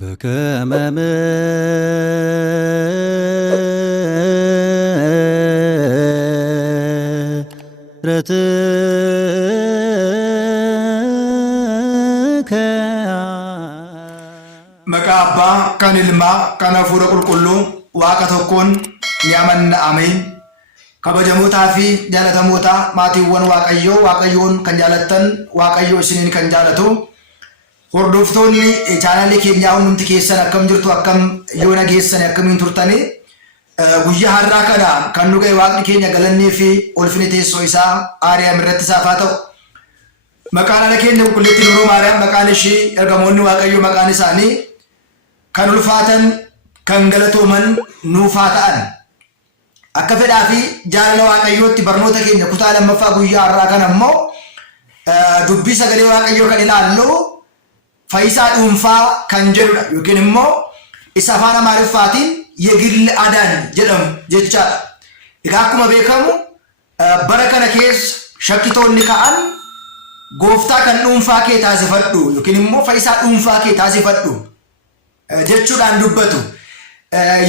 በከመ ምሕረትከ መቃባ ከንልማ ከነፉረ ቁልቁሉ ዋቀ tokkoon yamanna አሜን kabajamootaa fi jaalatamootaa maatiiwwan waaqayyoon kan jaalattan waaqayyo isiniin kan jaalatu hordoftoonni chaanalii keenyaa hundumti keessan akkam jirtu akkam yoo nageessan akkamiin turtanii guyyaa har'aa kana kan nu ga'e waaqni keenya galannii fi ulfinni teessoo isaa aariyaam irratti isaaf haa ta'u. Maqaan ala keenya qulqulleettii duruu maariyaam maqaan ishii ergamoonni waaqayyo maqaan isaanii kan ulfaatan kan galatooman nuuf haa ta'an. Akka fedhaa fi jaalala waaqayyootti barnoota keenya kutaa lammaffaa guyyaa har'aa kana immoo dubbii sagalee waaqayyoo kan ilaallu fayyisaa dhuunfaa kan jedhudha yookiin immoo isa afaan amaariffaatiin የግል አዳኝ jedhamu jechaadha. Egaa akkuma beekamu bara kana keessa shakkitoonni ka'an gooftaa kan dhuunfaa kee taasifadhu yookiin immoo fayyisaa dhuunfaa kee taasifadhu jechuudhaan dubbatu.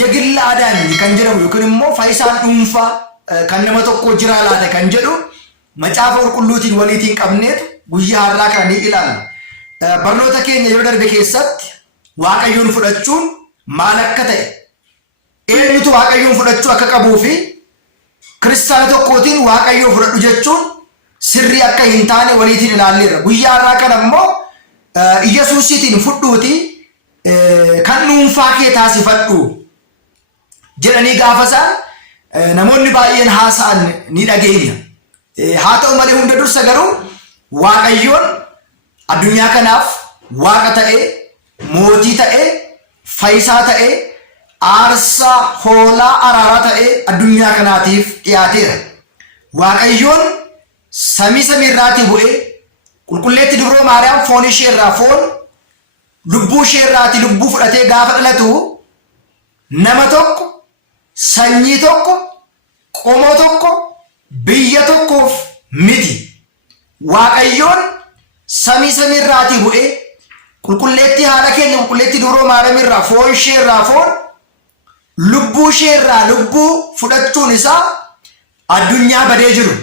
የግል አዳኝ kan jedhamu yookiin immoo fayyisaan dhuunfaa kan nama tokko jira laata kan jedhu macaafa qulqulluutiin waliitiin qabneetu guyyaa har'aa kana ni ilaalla. Barnoota keenya yeroo darbe keessatti waaqayyoon fudhachuun maal akka ta'e eenyutu waaqayyoon fudhachuu akka qabuu fi kiristaana tokkootiin waaqayyoon fudhadhu jechuun sirrii akka hin taane waliitiin ilaalleerra. Guyyaa har'aa kana immoo Yesuusiitiin fudhuuti kan dhuunfaa kee taasifadhu jedhanii gaafa isaan namoonni baay'een haasa'an ni dhageenya. Haa ta'u malee hunda dursa garuu waaqayyoon addunyaa kanaaf waaqa ta'ee mootii ta'ee fayyisaa ta'ee aarsaa hoolaa araaraa ta'ee addunyaa kanaatiif dhiyaateera. Waaqayyoon samii irraatii bu'ee qulqulleetti dubroo maariyaam foon ishee irraa foon lubbuu ishee irraatii lubbuu fudhatee gaafa dhalatu nama tokko sanyii tokko qomoo tokko biyya tokkoof miti. Waaqayyoon samii irraatii bu'ee qulqulleetti haala keenya qulqulleetti dubroo maariyaam irraa foon ishee irraa foon lubbuu ishee irraa lubbuu fudhachuun isaa addunyaa badee jiru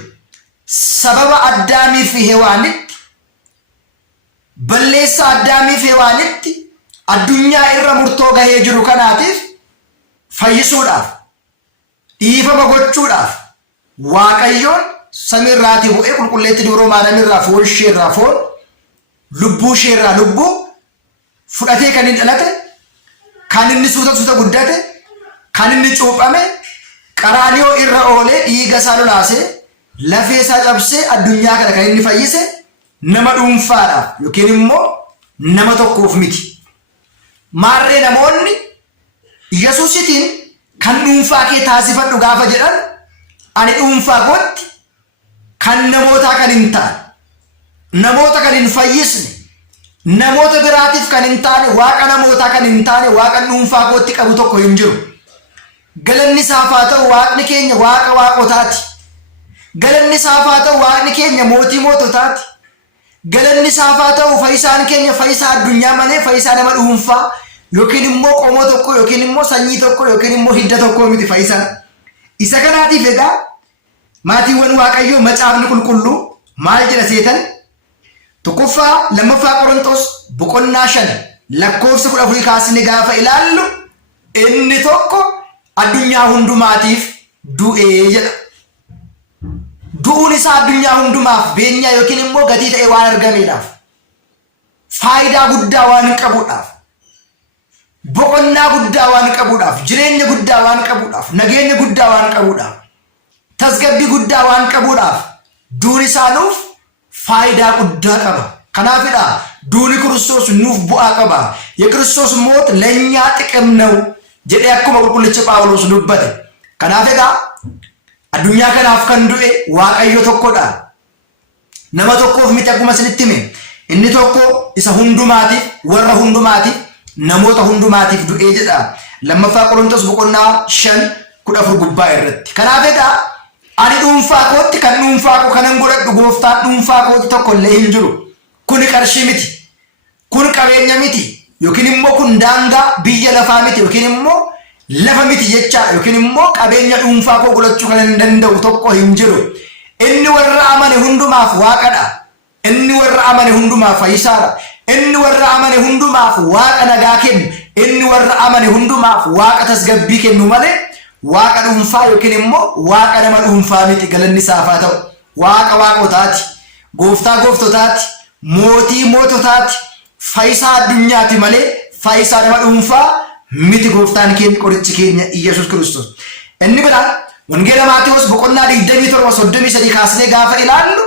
sababa addaamii fi hewaanitti balleessa addaamii fi hewaanitti addunyaa irra murtoo gahee jiru kanaatiif fayyisuudhaaf dhiifama gochuudhaaf waaqayyoon samii irraatii bu'ee qulqulleetti dubroo maariyaam irraa foon ishee irraa foon lubbuu ishee irraa lubbuu fudhatee kan inni dhalate kan inni suuta guddate kan inni cuuphame qaraaniyoo irra oolee dhiiga isaa lolaasee lafee isaa cabsee addunyaa kana kan inni fayyise nama dhuunfaadhaaf yookiin immoo nama tokkoof miti. Maarree namoonni Yesuusitiin kan dhuunfaa kee taasifadhu gaafa jedhan ani dhuunfaa kootti kan namootaa kan hin taane namoota kan hin fayyisne namoota biraatiif kan hin taane waaqa namootaa kan hin taane waaqa dhuunfaa kootti qabu tokko hin jiru. Galanni isaaf haa ta'u waaqni keenya waaqa waaqotaati. Galanni isaaf haa ta'u waaqni keenya mootii moototaati. Galanni isaaf haa ta'u fayyisaan keenya fayyisaa addunyaa malee fayyisaa nama dhuunfaa yookiin immoo qomoo tokko yookiin immoo sanyii tokko yookiin immoo hidda tokko miti fayyisaan. Isa kanaatiif egaa maatiiwwan waaqayyoo macaafni qulqulluu maal jedha seetan? Tokkoffaa lammaffaa Qorontos boqonnaa 5 lakkoofsa 14 kaasne gaafa ilaallu inni tokko addunyaa hundumaatiif du'ee jedha. Du'uun isaa addunyaa hundumaaf beenyaa yookiin immoo gatii ta'e waan argameedhaaf faayidaa guddaa waan qabuudhaaf boqonnaa guddaa waan qabuudhaaf jireenya guddaa waan qabuudhaaf nageenya guddaa waan qabuudhaaf tasgabbii guddaa waan qabuudhaaf du'uun isaa nuuf faayidaa guddaa qaba. Kanaafidha duuni Kiristoos nuuf bu'aa qaba. የክርስቶስ ሞት ለኛ ጥቅም ነው jedhee akkuma qulqullichi Phaawulos dubbate. Kanaaf egaa addunyaa kanaaf kan du'e waaqayyo tokkodha. Nama tokkoof miti akkuma isinitti hime. Inni tokko isa hundumaatiif warra hundumaatiif namoota hundumaatiif du'ee jedha. Lammaffaa Qorontos boqonnaa 5:14 gubbaa irratti. Kanaaf egaa ani dhuunfaa kootti kan dhuunfaa koo kanan godhadhu gooftaan dhuunfaa kootti tokko illee hin jiru. Kun qarshii miti. Kun qabeenya miti. yookiin immoo kun daangaa biyya lafaa miti yookiin immoo lafa miti jecha yookiin immoo qabeenya dhuunfaa koo godhachuu kan hin danda'u tokko hin jiru. Inni warra amane hundumaaf waaqadha. Inni warra amane hundumaaf fayyisaadha. Inni warra amane hundumaaf waaqa nagaa kennu. Inni warra amane hundumaaf waaqa tasgabbii kennu malee waaqa dhuunfaa yookiin immoo waaqa nama dhuunfaa miti. Galanni isaaf haa ta'u. Waaqa waaqotaati. Gooftaa gooftotaati. Mootii moototaati. Fayyisaa addunyaati malee fayyisaa nama dhuunfaa miti. Gooftaan keenya qorichi keenya Iyyasuus Kiristoos. Inni biraan wangeela Maatewos boqonnaa 27:33 kaasnee gaafa ilaallu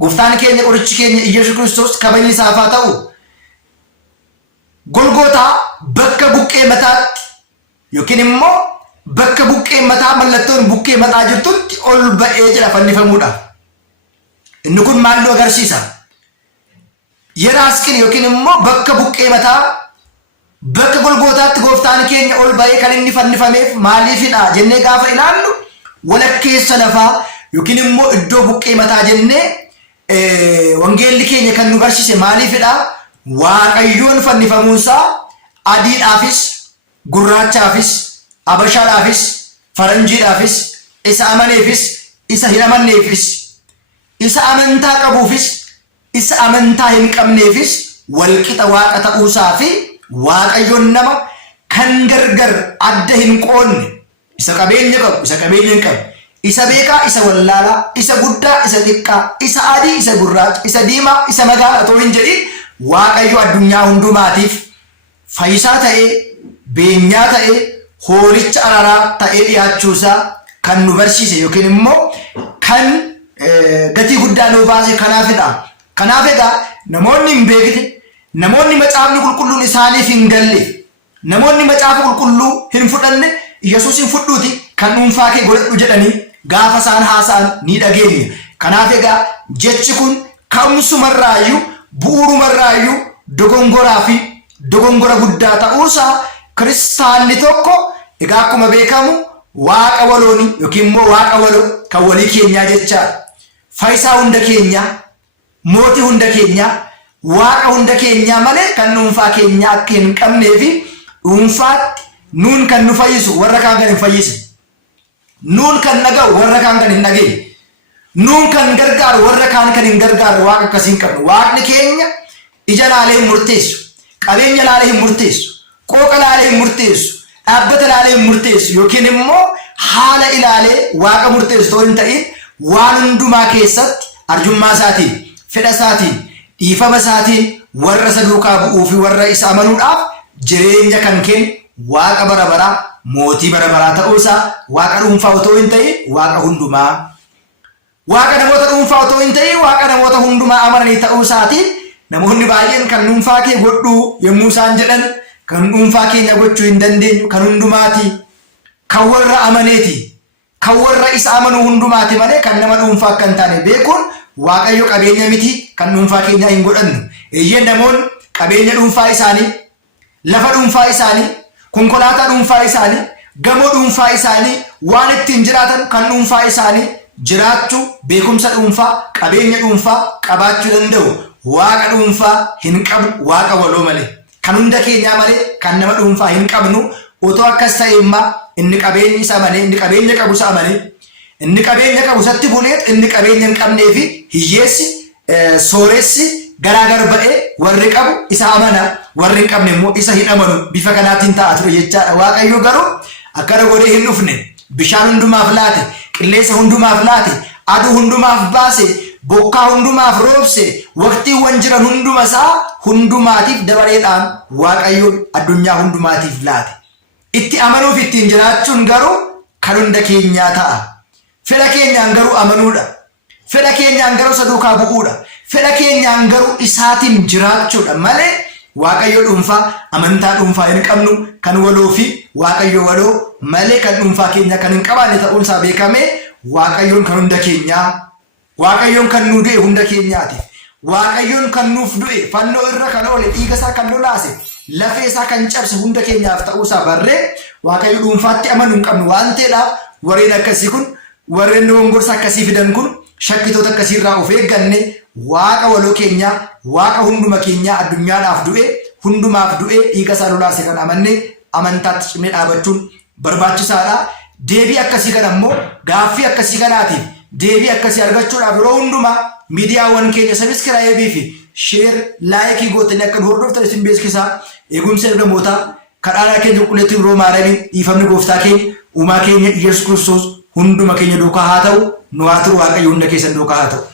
gooftaan keenya qorichi keenya Iyyasuus Kiristoos kabajni isaaf haa ta'u Golgootaa bakka buqqee mataatti yookiin immoo bakka buqqee mataa mallattoon buqqee mataa jirtutti ol ba'ee jira fannifamuudha. Inni kun maal nu agarsiisa? Yeraasqin yookiin immoo bakka buqqee mataa bakka Golgootaatti gooftaan keenya ol ba'ee kan inni fannifameef maaliifidha jennee gaafa ilaallu walakkeessa lafaa yookiin immoo iddoo buqqee mataa jennee wangeelli keenya kan nu barsiise maaliifidha? Waaqayyoon fannifamuunsaa adiidhaafis gurraachaafis abashaadhaafis faranjiidhaafis isa amaneefis isa hin amanneefis isa amantaa qabuufis isa amantaa hin qabneefis walqixa waaqa ta'uusaa fi waaqayyoon nama kan gargar adda hin qoonne isa qabeenya qabu isa qabeenya hin qabu isa beekaa isa wallaalaa isa guddaa isa xiqqaa isa adii isa gurraacha isa diimaa isa magaala otoo hin jedhin waaqayyo addunyaa hundumaatiif fayyisaa ta'ee beenyaa ta'ee hoolicha araraa ta'ee dhiyaachuusaa kan nu barsiise yookiin immoo kan gatii guddaa nu baase kanaafidha. Kanaaf egaa namoonni hin beekne namoonni macaafni qulqulluun isaaniif hin galle namoonni macaafa qulqulluu hin fudhanne Yesuus hin fudhuuti kan dhuunfaa kee godhadhu jedhanii gaafa isaan haasa'an ni dhageenya. Kanaaf egaa jechi kun kamsumarraayyuu bu'uurumarraayyuu dogongoraa fi dogongora guddaa ta'uusaa kiristaanni tokko egaa akkuma beekamu waaqa walooni yookiin immoo waaqa waloo kan walii keenyaa jechaa fayyisaa hunda keenyaa mootii hunda keenyaa waaqa hunda keenyaa malee kan dhuunfaa keenyaa akka hin qabnee fi dhuunfaatti nuun kan nu fayyisu warra kaan kan hin fayyise nuun kan dhaga'u warra kaan kan hin dhageenye nuun kan gargaaru warra kaan kan hin gargaarre waaqa akkasii hin qabnu. Waaqni keenya ija laalee hin murteessu, qabeenya laalee hin murteessu, qooqa laalee hin murteessu, dhaabbata laalee hin murteessu yookiin immoo haala ilaalee waaqa murteessu ta'uu hin ta'in waan hundumaa keessatti arjummaa isaatiin, fedha isaatiin, dhiifama isaatiin warra isa duukaa bu'uu fi warra isa amanuudhaaf jireenya kan kennu waaqa bara baraa mootii bara baraa ta'uusaa waaqa dhuunfaa otoo hin ta'in waaqa hundumaa. Waaqa namoota dhuunfaa otoo hin ta'in waaqa namoota hundumaa amananii ta'uu isaatiin namoonni baay'een kan dhuunfaa kee godhuu yommuu isaan jedhan kan dhuunfaa keenya gochuu hin dandeenyu kan hundumaati kan warra amaneeti kan warra isa amanuu hundumaati malee kan nama dhuunfaa akka hin taane beekuun waaqayyo qabeenya miti kan dhuunfaa keenya hin godhannu. Eeyyee namoonni qabeenya dhuunfaa isaanii lafa dhuunfaa isaanii konkolaataa dhuunfaa isaanii gamoo dhuunfaa isaanii waan ittiin jiraatan kan dhuunfaa isaanii jiraachuu beekumsa dhuunfaa qabeenya dhuunfaa qabaachuu danda'u. Waaqa dhuunfaa hin qabnu waaqa waloo malee kan hunda keenyaa malee kan nama dhuunfaa hin qabnu. Otoo akkas ta'e immoo inni qabeenya isa malee inni qabeenya qabu isa malee inni qabeenya qabu isatti buleet inni qabeenya hin qabnee fi hiyyeessi sooressi garaagar ba'ee warri qabu isa amana warri hin qabne immoo isa hin amanu. Bifa kanaatiin ta'a ture jechaadha. Waaqayyo garuu akkana godhee hin dhufne bishaan hundumaaf laate qilleensa hundumaaf laate aduu hundumaaf baase bokkaa hundumaaf roobse waqtiiwwan jiran hunduma isaa hundumaatiif dabareedhaan waaqayyoon addunyaa hundumaatiif laate. Itti amanuuf ittiin jiraachuun garuu kan hunda keenyaa ta'a. Fedha keenyaan garuu amanuudha. Fedha keenyaan garuu isa duukaa bu'uudha. Fedha keenyaan garuu isaatiin jiraachuudha malee waaqayyo dhuunfaa amantaa dhuunfaa hin qabnu kan waloo fi waaqayyo waloo malee kan dhuunfaa keenya kan hin qabaanne ta'uun isaa beekame. Waaqayyoon kan hunda keenyaa waaqayyoon kan nu du'e hunda keenyaati. Waaqayyoon kan nuuf du'e fannoo irra kan oole dhiiga isaa kan lolaase lafee isaa kan cabse hunda keenyaaf ta'uu isaa barree waaqayyo dhuunfaatti amanuu hin qabnu waan ta'eedhaaf warreen akkasii kun warreen dogongorsa akkasii fidan kun shakkitoota akkasii irraa of eegganne waaqa waloo keenyaa waaqa hunduma keenyaa addunyaadhaaf du'e hundumaaf du'ee dhiiga isaa lolaase kan amanne amantaatti cimnee dhaabachuun barbaachisaadha. Deebii akkasii kana immoo gaaffii akkasii kanaatiin deebii akkasii argachuudhaaf yeroo hundumaa miidiyaawwan keenya sabiskiraayibii fi sheer laayikii gootanii akka nu hordoftan isin beeksisaa. Eegumsa ergamootaa kadhaadhaa keenya qulqulleettii biroo maaramiin dhiifamni gooftaa keenya uumaa keenya Yesuus Kiristoos hunduma keenya duukaa haa ta'u. Nu haa turu Waaqayyo hunda keessan duukaa haa ta'u.